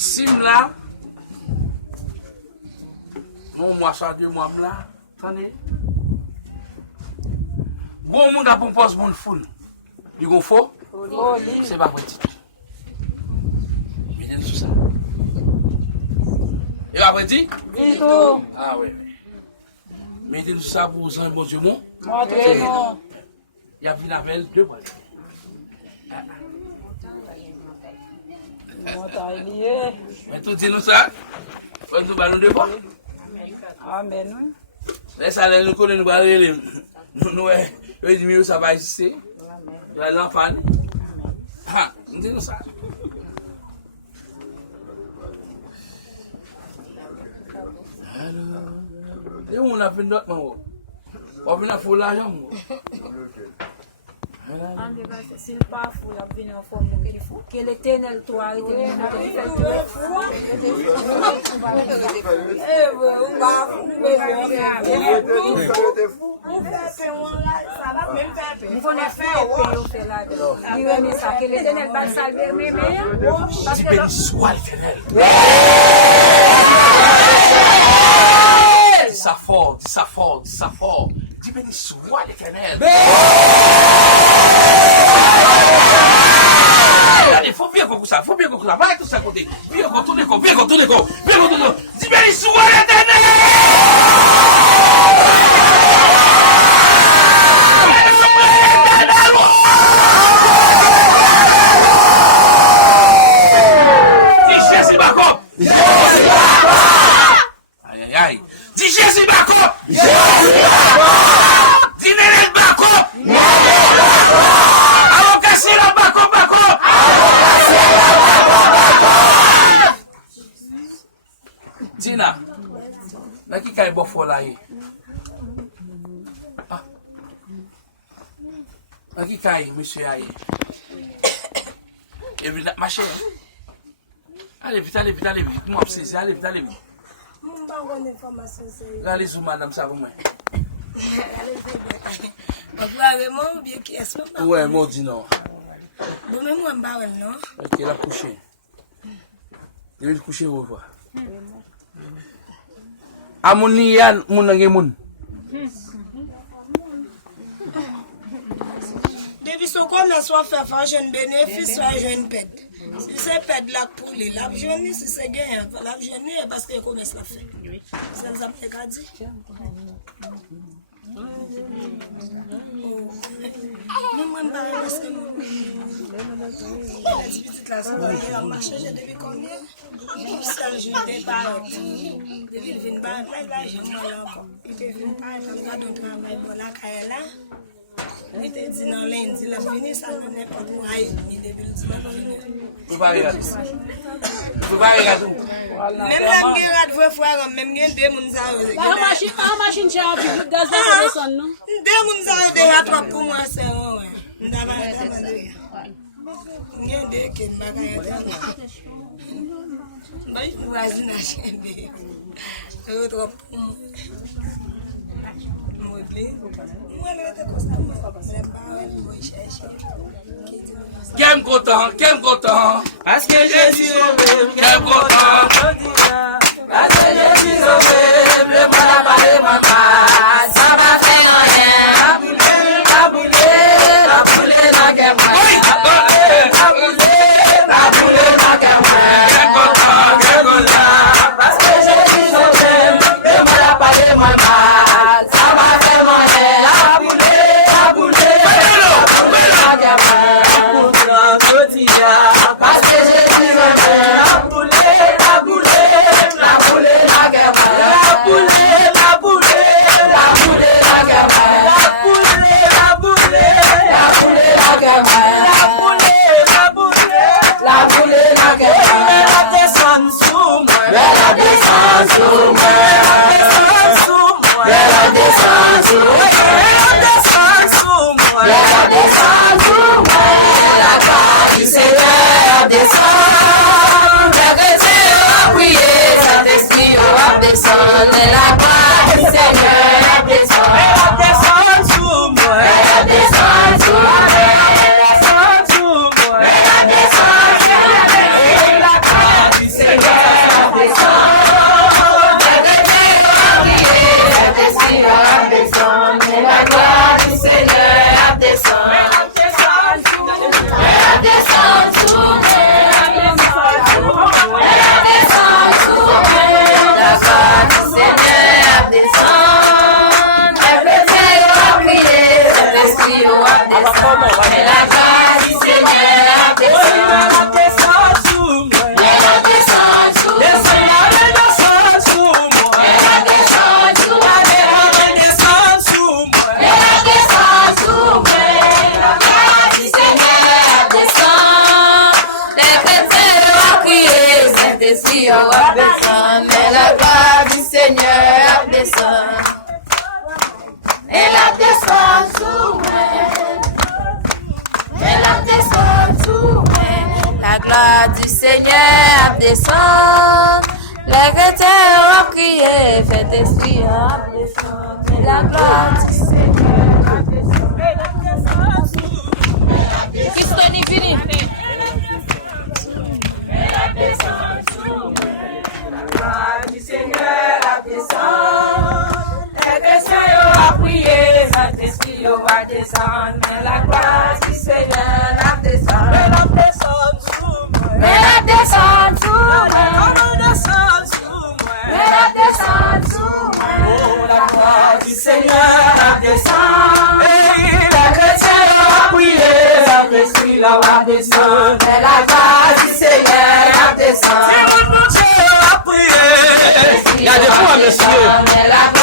sim là, un mois, ça, 2 mois là, attendez. Bon monde a pour poste bon foule. Du gon faux? C'est pas vrai. Mais tout ça. Et pas vrai dit? Ah oui. Mettez tout ça pour vous en bon Dieu mon. Il y a une avec 2 mois. Mais tout dit nous ça. On nous ballon de fois. Amen. Mais ça nous connaît nous baller. Nous dit ça va exister. L'enfant. Ah, nous dit nous ça. Et on a fait d'autres mamans. On vient à faire l'argent. S'il n'est pas fou, il vient en forme qu'il faut. Que l'éternel toi arrête de faire fou. Il faut faire paix là. Il remet ça. Que l'éternel va salver mes meilleurs. Dis béni soit l'éternel. Dis ça fort, dis ça fort, dis ça fort. Dis béni soit l'éternel. Allez, faut bien qu'on ça, faut bien qu'on ça. Va tout ça côté. Bien qu'on tourne qu'on, bien qu'on tourne qu'on, bien qu'on tourne. Dis béni soit l'éternel. Dis Jésus Bacop. Aïe aïe aïe. Dis Jésus Bacop. Dis Nénel Bacop. Alors casser la Bacop Bacop. Tina, na qui kay bofo là yi? Ah. Na qui kay monsieur ayi? Et puis ma chère. Allez vite, allez vite, allez vite. Moi c'est allez vite, allez vite. Allez zoom madame ça vous moi. Vraiment bien qui est-ce que Ouais, moi dis non. bon même moi pas non. OK, la coucher. Il veut coucher au revoir. Amoni yan mun nge mun. Depuis ce qu'on a soit fait jeune bénéfice, soit jeune pète. Si c'est pète là pour les la jeune, si c'est gain, la jeune parce que commerce la fait. C'est ça que j'ai dit. Nous même pas parce que la petite là ça va marcher depuis combien? Ça je départ. Depuis le 20 là j'aime encore. Il te vient pas comme ça donc travail voilà là. Il te dit non lundi la venir ça n'est pas pour aller il depuis le dimanche. Vous pas regarder. Vous pas regarder. Même la guerre de frère même gain deux moun ça. La machine charge gaz pas descendre non. Deux moun ça déjà trop pour moi c'est ouais. Ndaba gain deux qui m'a gagné. Bah voisinage bébé. C'est trop pour moi. Qu'aime content, parce que Jésus sauvé, qu'aime content, parce que Jésus sauvé, le bon a parlé mon pas, ça va faire rien, la boule, la guerre, la boule, la guerre, qu'aime content, parce que Jésus sauvé, le bon a parlé mon pas, ça va faire rien, la boule, parce que Jésus me fait la boule, la guerre, Saint-Esprit a descendu, mais la gloire du Seigneur a descendu. Elle a descendu sous moi. Elle a descendu sous moi. La gloire du Seigneur a descendu. Les chrétiens ont crié, Saint-Esprit a descendu. La gloire du Seigneur a descendu. Christoni fini. Elle a descendu sous moi. La gloire du Seigneur a descendu. Les chrétiens ont prié, Saint-Esprit a descendu. Mais la gloire du Seigneur a descendu. Elle a descendu sous moi. Elle a descendu sous moi. Elle a descendu sous moi. Oh, la gloire du Seigneur a descendu. Les chrétiens ont prié, Saint-Esprit a descendu. Mais la gloire du Seigneur a descendu. Il y a des points, monsieur.